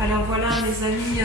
Alors voilà mes amis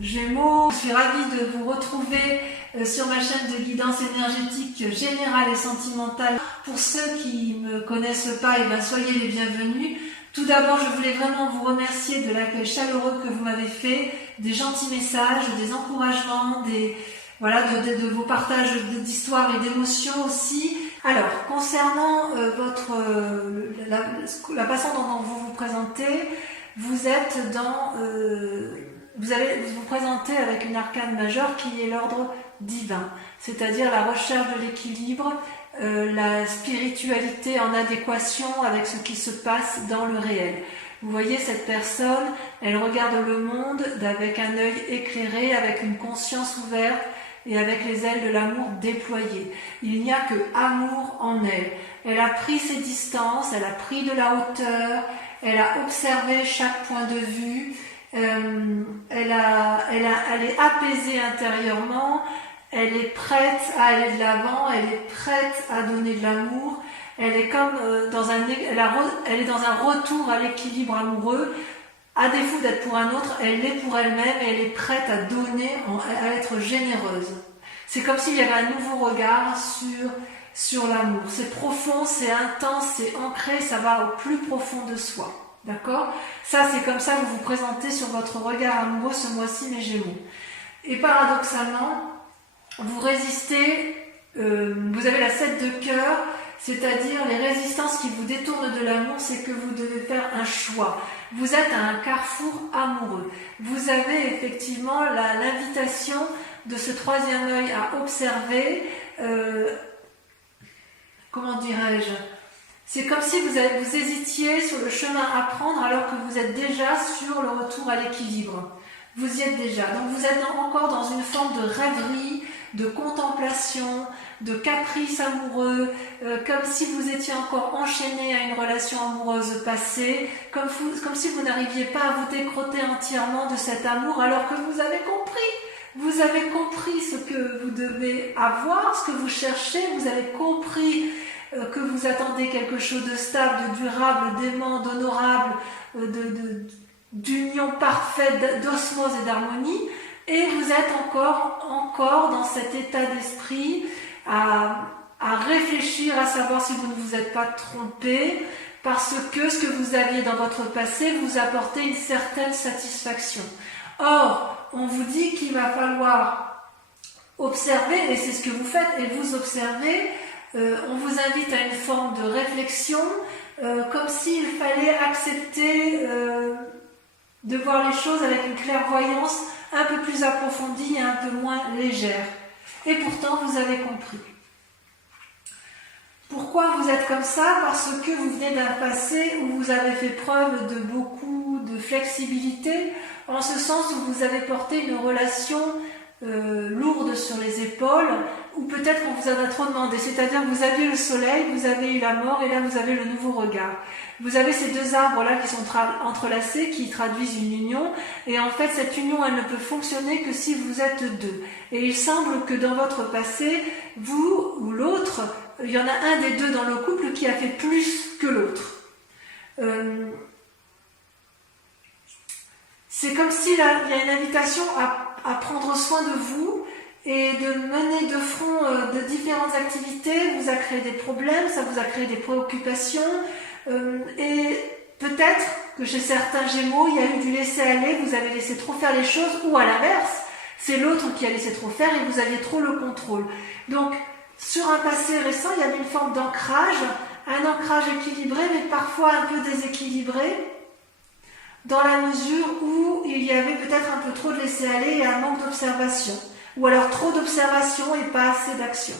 Gémeaux, je suis ravie de vous retrouver sur ma chaîne de guidance énergétique générale et sentimentale. Pour ceux qui ne me connaissent pas, soyez les bienvenus. Tout d'abord, je voulais vraiment vous remercier de l'accueil chaleureux que vous m'avez fait, des gentils messages, des encouragements, de vos partages d'histoires et d'émotions aussi. Alors, concernant la façon dont vous vous présentez, vous allez vous présenter avec une arcane majeure qui est l'ordre divin, c'est-à-dire la recherche de l'équilibre, la spiritualité en adéquation avec ce qui se passe dans le réel. Vous voyez cette personne, elle regarde le monde avec un œil éclairé, avec une conscience ouverte et avec les ailes de l'amour déployées. Il n'y a que amour en elle. Elle a pris ses distances, elle a pris de la hauteur, elle a observé chaque point de vue, elle est apaisée intérieurement, elle est prête à aller de l'avant, elle est prête à donner de l'amour, elle est comme elle est dans un retour à l'équilibre amoureux. À défaut d'être pour un autre, elle l'est pour elle-même et elle est prête à donner, à être généreuse. C'est comme s'il y avait un nouveau regard sur l'amour. C'est profond, c'est intense, c'est ancré, ça va au plus profond de soi. D'accord ? Ça, c'est comme ça que vous vous présentez sur votre regard amoureux ce mois-ci, mes Gémeaux. Et paradoxalement, vous résistez, vous avez la 7 de cœur, c'est-à-dire les résistances qui vous détournent de l'amour, c'est que vous devez faire un choix. Vous êtes à un carrefour amoureux. Vous avez effectivement l'invitation de ce troisième œil à observer, comment dirais-je ? C'est comme si vous hésitiez sur le chemin à prendre alors que vous êtes déjà sur le retour à l'équilibre. Vous y êtes déjà. Donc vous êtes encore dans une forme de rêverie, de contemplation, de caprice amoureux, comme si vous étiez encore enchaîné à une relation amoureuse passée, comme si vous n'arriviez pas à vous décrotter entièrement de cet amour alors que vous avez compris. Vous avez compris ce que vous devez avoir, ce que vous cherchez, vous avez compris que vous attendez quelque chose de stable, de durable, d'aimant, d'honorable, d'union parfaite, d'osmose et d'harmonie, et vous êtes encore dans cet état d'esprit à réfléchir, à savoir si vous ne vous êtes pas trompé, parce que ce que vous aviez dans votre passé vous apportait une certaine satisfaction. Or, on vous dit qu'il va falloir observer, et c'est ce que vous faites, et vous observez. On vous invite à une forme de réflexion, comme s'il fallait accepter de voir les choses avec une clairvoyance un peu plus approfondie et un peu moins légère. Et pourtant, vous avez compris. Pourquoi vous êtes comme ça ? Parce que vous venez d'un passé où vous avez fait preuve de beaucoup de flexibilité, en ce sens où vous avez porté une relation lourde sur les épaules, ou peut-être qu'on vous en a trop demandé, c'est-à-dire que vous aviez le soleil, vous avez eu la mort, et là vous avez le nouveau regard. Vous avez ces deux arbres-là qui sont entrelacés, qui traduisent une union, et en fait cette union, elle ne peut fonctionner que si vous êtes deux. Et il semble que dans votre passé, vous ou l'autre, il y en a un des deux dans le couple qui a fait plus que l'autre. C'est comme s'il y a une invitation à prendre soin de vous et de mener de front de différentes activités. Vous a créé des problèmes, ça vous a créé des préoccupations, et peut-être que chez certains Gémeaux, il y a eu du laisser-aller, vous avez laissé trop faire les choses, ou à l'inverse, c'est l'autre qui a laissé trop faire et vous aviez trop le contrôle. Donc, sur un passé récent, il y avait une forme d'ancrage, un ancrage équilibré, mais parfois un peu déséquilibré, dans la mesure où il y avait peut-être un peu trop de laisser-aller et un manque d'observation, ou alors trop d'observation et pas assez d'action.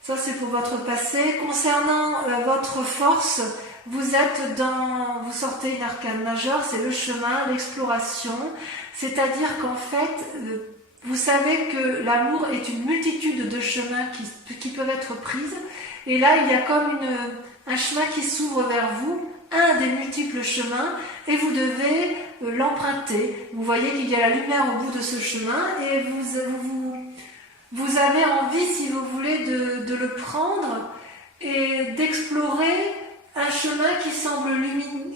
Ça, c'est pour votre passé. Concernant votre force, vous sortez une arcane majeure, c'est le chemin, l'exploration, c'est-à-dire qu'en fait, vous savez que l'amour est une multitude de chemins qui peuvent être prises, et là, il y a comme un chemin qui s'ouvre vers vous, un des multiples chemins, et vous devez l'emprunter. Vous voyez qu'il y a la lumière au bout de ce chemin, et vous avez envie, si vous voulez, de le prendre et d'explorer un chemin qui semble lumineux,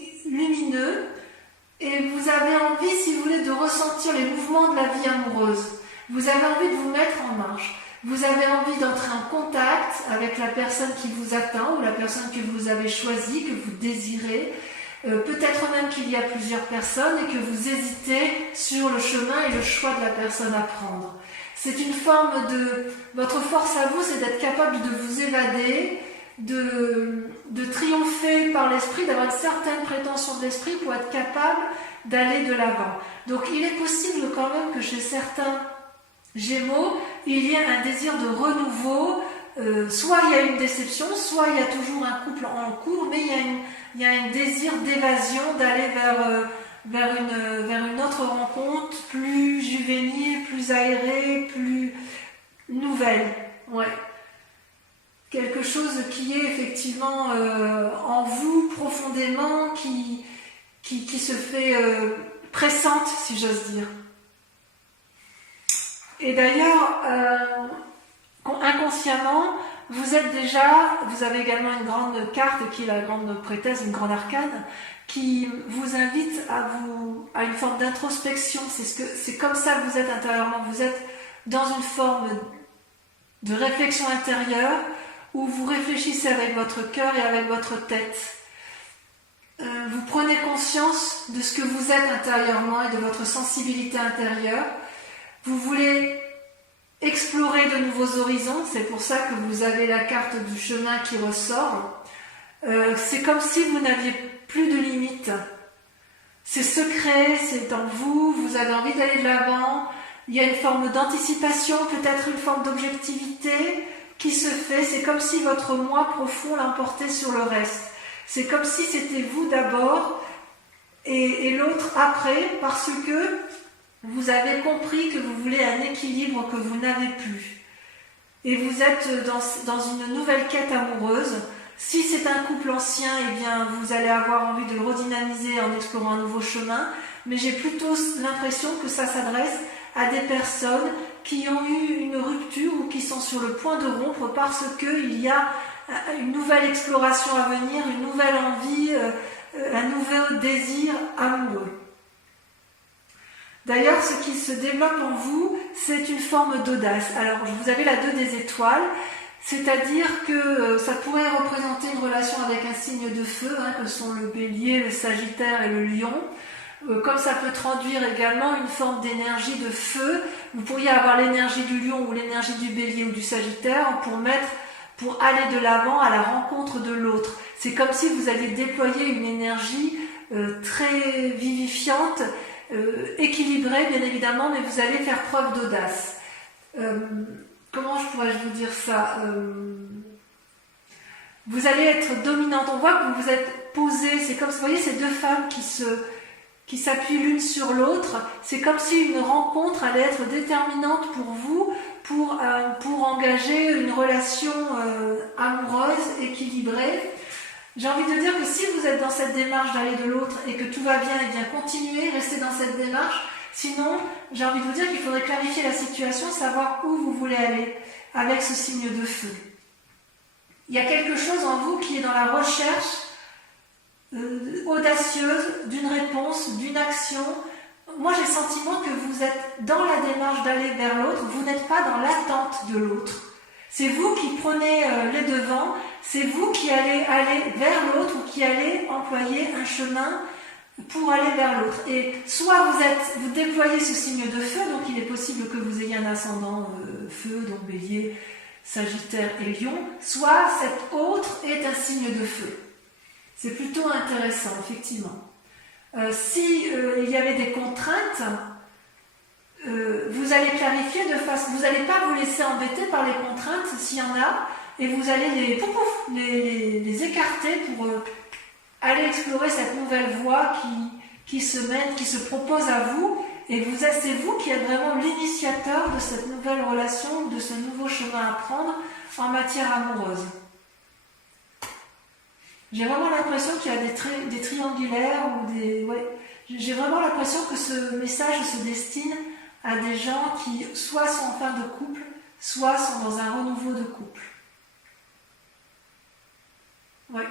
envie, si vous voulez, de ressentir les mouvements de la vie amoureuse. Vous avez envie de vous mettre en marche. Vous avez envie d'entrer en contact avec la personne qui vous attend ou la personne que vous avez choisie, que vous désirez. Peut-être même qu'il y a plusieurs personnes et que vous hésitez sur le chemin et le choix de la personne à prendre. C'est une forme de... Votre force à vous, c'est d'être capable de vous évader, de triompher par l'esprit, d'avoir une certaine prétention de l'esprit pour être capable d'aller de l'avant. Donc il est possible quand même que chez certains Gémeaux, il y ait un désir de renouveau, soit il y a une déception, soit il y a toujours un couple en cours, mais il y a un désir d'évasion, d'aller vers une autre rencontre plus juvénile, plus aérée, plus nouvelle. Ouais. Quelque chose qui est effectivement en vous profondément, qui se fait pressante, si j'ose dire. Et d'ailleurs, inconsciemment, vous avez également une grande carte qui est la grande prêtresse, une grande arcane, qui vous invite à une forme d'introspection. C'est comme ça que vous êtes intérieurement. Vous êtes dans une forme de réflexion intérieure où vous réfléchissez avec votre cœur et avec votre tête. Vous prenez conscience de ce que vous êtes intérieurement et de votre sensibilité intérieure. Vous voulez explorer de nouveaux horizons, c'est pour ça que vous avez la carte du chemin qui ressort. C'est comme si vous n'aviez plus de limites. C'est secret, c'est en vous, vous avez envie d'aller de l'avant. Il y a une forme d'anticipation, peut-être une forme d'objectivité qui se fait. C'est comme si votre moi profond l'emportait sur le reste. C'est comme si c'était vous d'abord et l'autre après, parce que vous avez compris que vous voulez un équilibre que vous n'avez plus. Et vous êtes dans une nouvelle quête amoureuse. Si c'est un couple ancien, eh bien, vous allez avoir envie de le redynamiser en explorant un nouveau chemin. Mais j'ai plutôt l'impression que ça s'adresse à des personnes qui ont eu une rupture ou qui sont sur le point de rompre parce qu'il y a une nouvelle exploration à venir, une nouvelle envie, un nouveau désir amoureux. D'ailleurs, ce qui se développe en vous, c'est une forme d'audace. Alors, vous avez la 2 des étoiles, c'est-à-dire que ça pourrait représenter une relation avec un signe de feu, que sont le bélier, le sagittaire et le lion. Comme ça peut traduire également une forme d'énergie de feu, vous pourriez avoir l'énergie du lion ou l'énergie du bélier ou du sagittaire pour aller de l'avant à la rencontre de l'autre. C'est comme si vous alliez déployer une énergie très vivifiante, équilibré bien évidemment, mais vous allez faire preuve d'audace. Comment pourrais-je vous dire ça, vous allez être dominante. On voit que vous êtes posée. C'est comme, vous voyez, ces deux femmes qui s'appuient l'une sur l'autre. C'est comme si une rencontre allait être déterminante pour vous, pour engager une relation amoureuse, équilibrée. J'ai envie de dire que si vous êtes dans cette démarche d'aller de l'autre et que tout va bien, eh bien continuez, restez dans cette démarche. Sinon, j'ai envie de vous dire qu'il faudrait clarifier la situation, savoir où vous voulez aller avec ce signe de feu. Il y a quelque chose en vous qui est dans la recherche audacieuse d'une réponse, d'une action. Moi, j'ai le sentiment que vous êtes dans la démarche d'aller vers l'autre, vous n'êtes pas dans l'attente de l'autre. C'est vous qui prenez les devants, c'est vous qui allez aller vers l'autre ou qui allez employer un chemin pour aller vers l'autre. Et soit vous déployez ce signe de feu, donc il est possible que vous ayez un ascendant feu, donc bélier, sagittaire et lion, soit cet autre est un signe de feu. C'est plutôt intéressant, effectivement. Si il y avait des contraintes, vous allez clarifier de façon... Vous n'allez pas vous laisser embêter par les contraintes s'il y en a, et vous allez les écarter pour aller explorer cette nouvelle voie qui se mène, qui se propose à vous, et c'est vous qui êtes vraiment l'initiateur de cette nouvelle relation, de ce nouveau chemin à prendre en matière amoureuse. J'ai vraiment l'impression qu'il y a des triangulaires ou des... Ouais, j'ai vraiment l'impression que ce message se destine à des gens qui soit sont en fin de couple, soit sont dans un renouveau de couple. Ouais.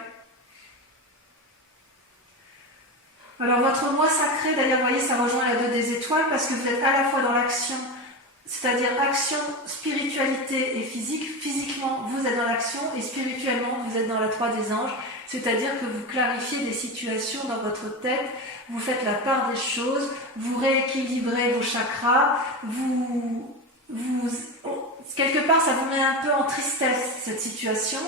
Alors votre moi sacré, d'ailleurs, vous voyez, ça rejoint la 2 des étoiles parce que vous êtes à la fois dans l'action, c'est-à-dire action, spiritualité et physique. Physiquement, vous êtes dans l'action et spirituellement, vous êtes dans la 3 des anges. C'est-à-dire que vous clarifiez des situations dans votre tête, vous faites la part des choses, vous rééquilibrez vos chakras, quelque part, ça vous met un peu en tristesse, cette situation.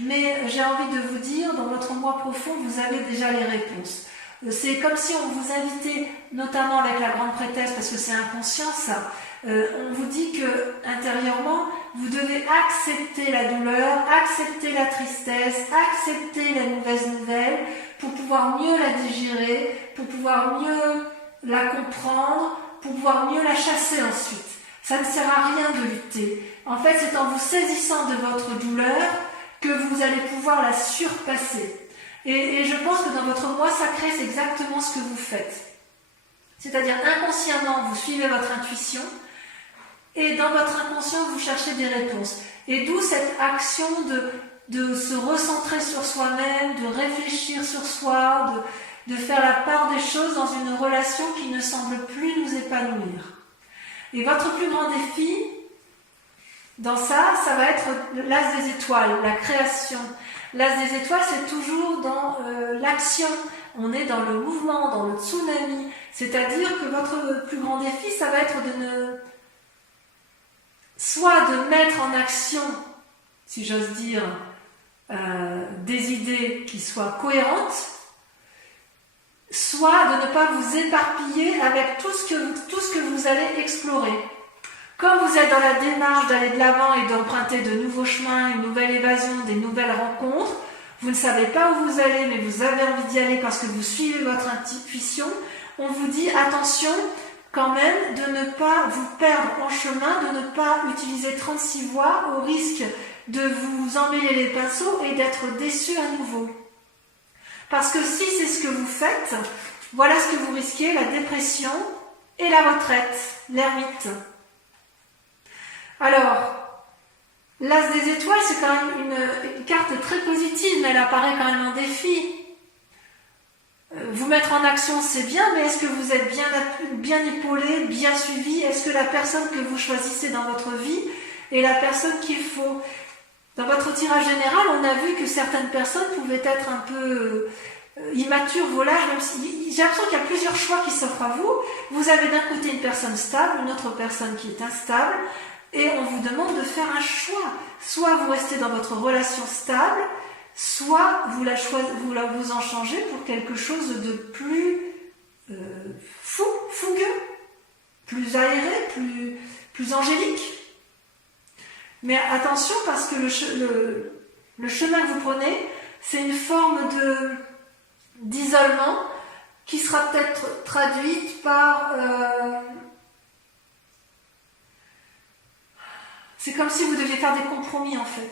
Mais j'ai envie de vous dire, dans votre moi profond, vous avez déjà les réponses. C'est comme si on vous invitait, notamment avec la grande prêtresse, parce que c'est inconscient ça, on vous dit que intérieurement, vous devez accepter la douleur, accepter la tristesse, accepter la mauvaise nouvelle pour pouvoir mieux la digérer, pour pouvoir mieux la comprendre, pour pouvoir mieux la chasser ensuite. Ça ne sert à rien de lutter. En fait, c'est en vous saisissant de votre douleur que vous allez pouvoir la surpasser. Et je pense que dans votre moi sacré, c'est exactement ce que vous faites. C'est-à-dire inconsciemment, vous suivez votre intuition et dans votre inconscient, vous cherchez des réponses. Et d'où cette action de se recentrer sur soi-même, de réfléchir sur soi, de faire la part des choses dans une relation qui ne semble plus nous épanouir. Et votre plus grand défi, dans ça va être l'as des étoiles, la création. L'as des étoiles, c'est toujours dans l'action. On est dans le mouvement, dans le tsunami. C'est-à-dire que votre plus grand défi, ça va être soit de mettre en action, si j'ose dire, des idées qui soient cohérentes, soit de ne pas vous éparpiller avec tout ce que vous allez explorer. Comme vous êtes dans la démarche d'aller de l'avant et d'emprunter de nouveaux chemins, une nouvelle évasion, des nouvelles rencontres, vous ne savez pas où vous allez, mais vous avez envie d'y aller parce que vous suivez votre intuition, on vous dit attention quand même de ne pas vous perdre en chemin, de ne pas utiliser 36 voies au risque de vous emmêler les pinceaux et d'être déçu à nouveau. Parce que si c'est ce que vous faites, voilà ce que vous risquez, la dépression et la retraite, l'ermite. Alors, l'as des étoiles, c'est quand même une carte très positive, mais elle apparaît quand même en défi. Vous mettre en action, c'est bien, mais est-ce que vous êtes bien épaulé, bien suivi? Est-ce que la personne que vous choisissez dans votre vie est la personne qu'il faut? Dans votre tirage général, on a vu que certaines personnes pouvaient être un peu immatures, volages, même si j'ai l'impression qu'il y a plusieurs choix qui s'offrent à vous. Vous avez d'un côté une personne stable, une autre personne qui est instable, et on vous demande de faire un choix. Soit vous restez dans votre relation stable, soit vous en changez pour quelque chose de plus fougueux, plus aéré, plus angélique. Mais attention parce que le chemin que vous prenez, c'est une forme d'isolement qui sera peut-être traduite par... c'est comme si vous deviez faire des compromis en fait.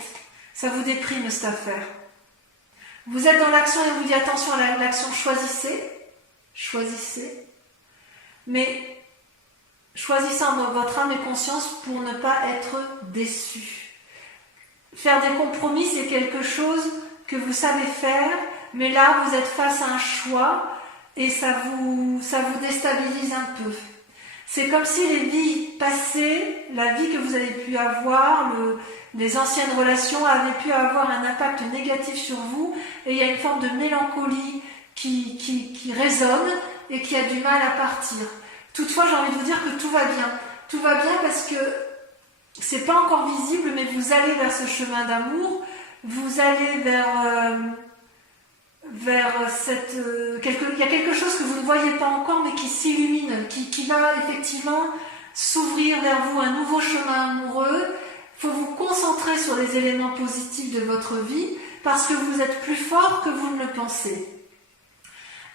Ça vous déprime cette affaire. Vous êtes dans l'action et on vous dit attention à l'action, choisissez. Mais choisissez en votre âme et conscience pour ne pas être déçu. Faire des compromis, c'est quelque chose que vous savez faire, mais là, vous êtes face à un choix et ça vous déstabilise un peu. C'est comme si les vies passées, la vie que vous avez pu avoir, les anciennes relations avaient pu avoir un impact négatif sur vous et il y a une forme de mélancolie qui résonne et qui a du mal à partir. Toutefois, j'ai envie de vous dire que tout va bien. Tout va bien parce que c'est pas encore visible, mais vous allez vers ce chemin d'amour, vous allez vers cette... il y a quelque chose que vous ne voyez pas encore, mais qui s'illumine, qui va effectivement s'ouvrir vers vous, un nouveau chemin amoureux. Il faut vous concentrer sur les éléments positifs de votre vie, parce que vous êtes plus fort que vous ne le pensez.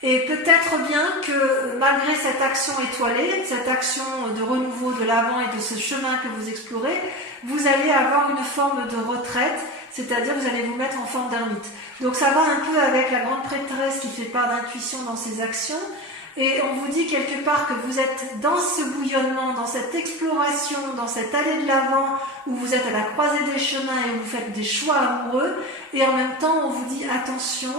Et peut-être bien que malgré cette action étoilée, cette action de renouveau de l'avant et de ce chemin que vous explorez, vous allez avoir une forme de retraite, c'est-à-dire vous allez vous mettre en forme d'ermite. Donc ça va un peu avec la grande prêtresse qui fait part d'intuition dans ses actions, et on vous dit quelque part que vous êtes dans ce bouillonnement, dans cette exploration, dans cette allée de l'avant, où vous êtes à la croisée des chemins et où vous faites des choix amoureux, et en même temps on vous dit attention,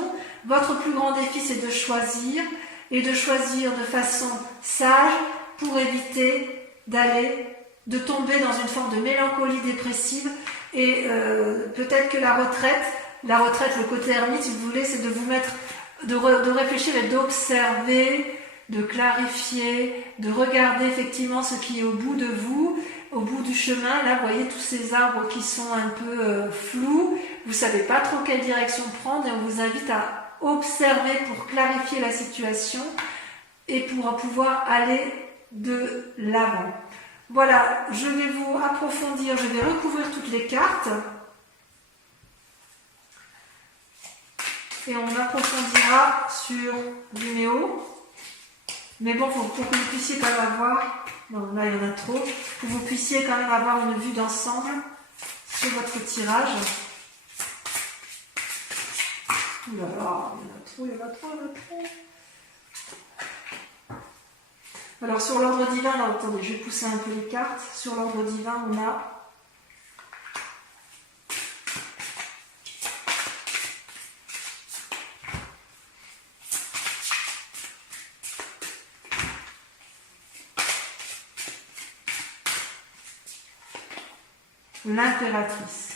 votre plus grand défi c'est de choisir, et de choisir de façon sage pour éviter de tomber dans une forme de mélancolie dépressive et peut-être que la retraite, le côté ermite si vous voulez, c'est de vous mettre, de réfléchir et d'observer, de clarifier, de regarder effectivement ce qui est au bout de vous, au bout du chemin. Là, vous voyez tous ces arbres qui sont un peu flous, vous savez pas trop quelle direction prendre et on vous invite à observer pour clarifier la situation et pour pouvoir aller de l'avant. Voilà, je vais vous approfondir, je vais recouvrir toutes les cartes et on approfondira sur Vimeo. Mais bon, pour que vous puissiez quand même avoir, non là il y en a trop, pour que vous puissiez quand même avoir une vue d'ensemble sur votre tirage. Ouh là là, il y en a trop. Alors sur l'ordre divin, là, attendez, je vais pousser un peu les cartes. Sur l'ordre divin, on a l'impératrice.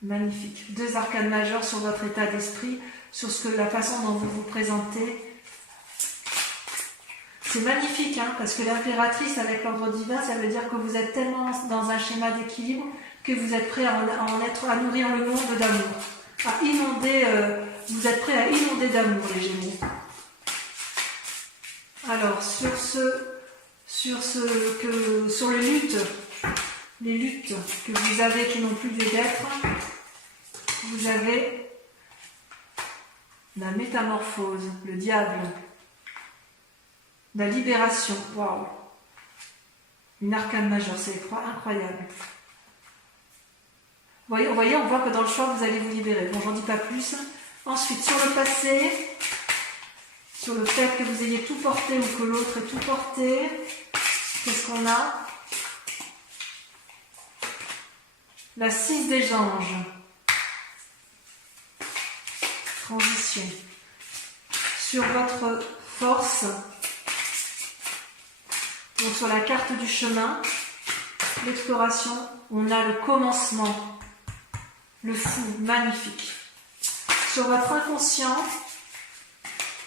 Magnifique. 2 arcanes majeures sur votre état d'esprit, sur la façon dont vous vous présentez. C'est magnifique, hein, parce que l'impératrice avec l'ordre divin, ça veut dire que vous êtes tellement dans un schéma d'équilibre que vous êtes prêt à nourrir le monde d'amour. À inonder, vous êtes prêt à inonder d'amour, les Gémeaux. Alors, sur les luttes que vous avez qui n'ont plus lieu d'être, vous avez la métamorphose, le diable, la libération, waouh, une arcane majeure, c'est incroyable. Vous voyez, on voit que dans le choix, vous allez vous libérer. Bon, j'en dis pas plus. Ensuite, sur le passé, sur le fait que vous ayez tout porté ou que l'autre ait tout porté, qu'est-ce qu'on a? La 6 des anges. Transition. Sur votre force, donc sur la carte du chemin, l'exploration, on a le commencement, le fou, magnifique. Sur votre inconscient,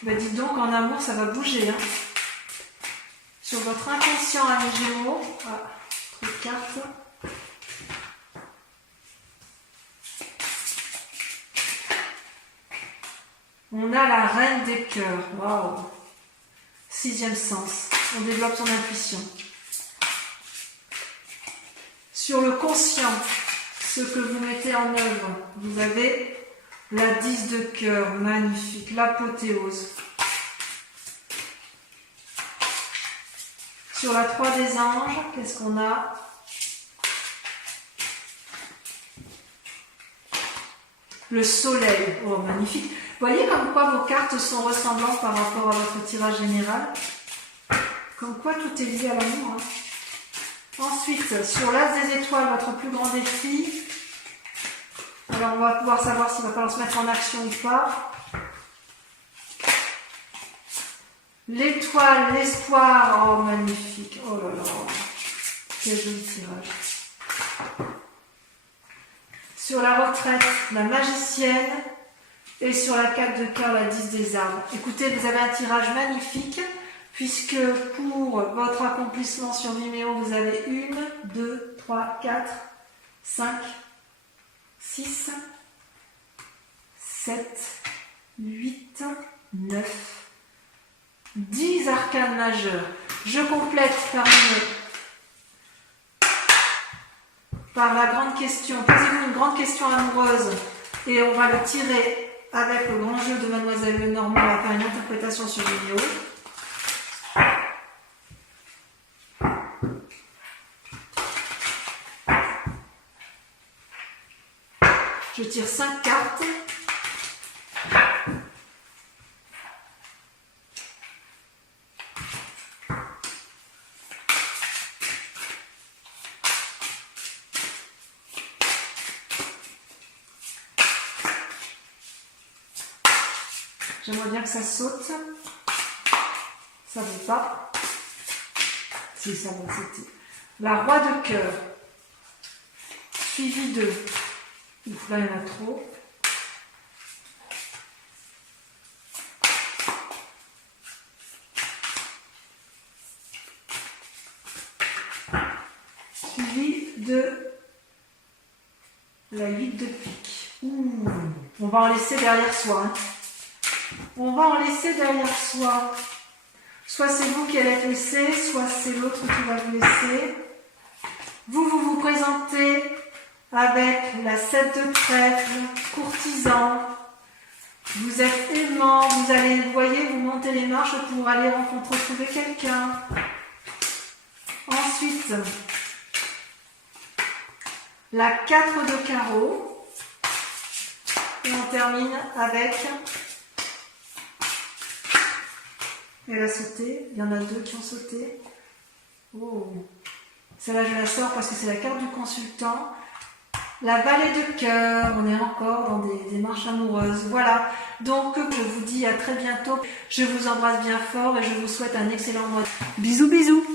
ben dites donc, en amour, ça va bouger. Hein. Sur votre inconscient, amis Gémeaux, trop de cartes. On a la reine des cœurs. Waouh! 6e sens. On développe son intuition. Sur le conscient, ce que vous mettez en œuvre, vous avez la 10 de cœur. Magnifique. L'apothéose. Sur la 3 des anges, qu'est-ce qu'on a? Le soleil. Oh, magnifique. Vous voyez comme quoi vos cartes sont ressemblantes par rapport à votre tirage général. Comme quoi tout est lié à l'amour. Hein. Ensuite, sur l'as des étoiles, votre plus grand défi. Alors on va pouvoir savoir s'il va falloir se mettre en action ou pas. L'étoile, l'espoir. Oh, magnifique. Oh là là. Quel joli tirage. Sur la retraite, la magicienne. Et sur la 4 de cœur, la 10 des arbres. Écoutez, vous avez un tirage magnifique, puisque pour votre accomplissement sur Vimeo, vous avez 1, 2, 3, 4, 5, 6, 7, 8, 9, 10 arcanes majeures. Je complète par la grande question. Posez-vous une grande question amoureuse et on va le tirer avec le grand jeu de Mademoiselle Lenormand. On va faire une interprétation sur vidéo. Je tire 5 cartes. J'aimerais bien que ça saute. Ça ne veut pas. Si, ça va, c'était. La roi de cœur. Suivi de. Ouf, là, il y en a trop. Suivi de la 8 de pique. Ouh. On va en laisser derrière soi. Hein. On va en laisser derrière soi. Soit c'est vous qui allez laisser, soit c'est l'autre qui va vous laisser. Vous présentez avec la 7 de trèfle, courtisan. Vous êtes aimant, vous allez, vous voyez, vous montez les marches pour aller retrouver quelqu'un. Ensuite, la 4 de carreau. Et on termine avec... Elle a sauté, il y en a deux qui ont sauté. Oh. Celle-là, je la sors parce que c'est la carte du consultant. La vallée de cœur, on est encore dans des marches amoureuses. Voilà, donc je vous dis à très bientôt. Je vous embrasse bien fort et je vous souhaite un excellent mois. Bisous, bisous.